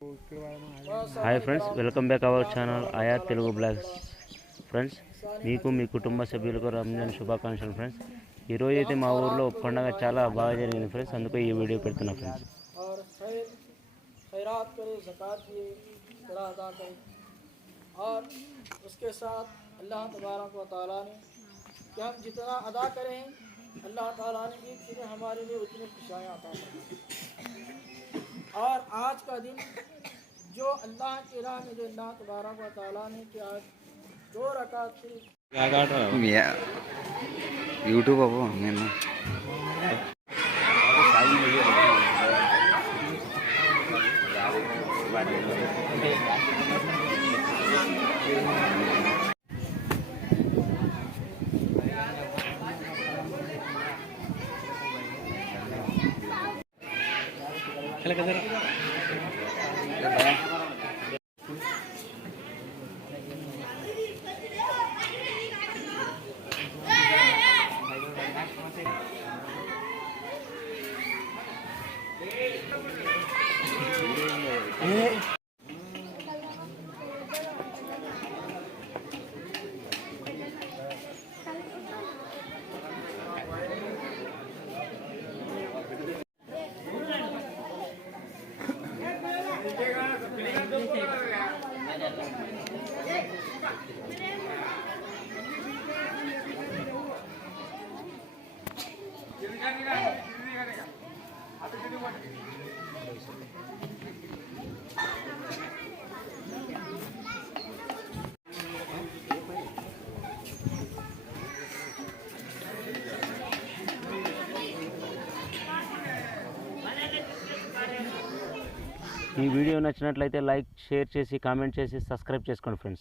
Hi friends, welcome back our channel Aayat Telugu blogs. Friends, మీకు మీ కుటుంబ సభ్యులకు రంజాన్ శుభాకాంక్షలు ఫ్రెండ్స్. ఈరోజు అయితే మా ఊర్లో పండుగ చాలా బాగా జరిగింది ఫ్రెండ్స్, అందుకే ఈ వీడియో పెడుతున్నా ఫ్రెండ్స్. और उसके साथ अल्लाह तबारक व तआला ने कि हम जितना अदा करें अल्लाह ताला ने ईद के दिन हमारे लिए उतनी खुशियाँ अता फरमाई। और आज का दिन जो अल्लाह की राह में जो अल्लाह तबारक व तआला ने कि आज 2 रकात थी यूट्यूब अब నేను ఈ వీడియో నచ్చినట్లయితే లైక్, షేర్ చేసి కామెంట్ చేసి సబ్స్క్రైబ్ చేసుకోండి ఫ్రెండ్స్.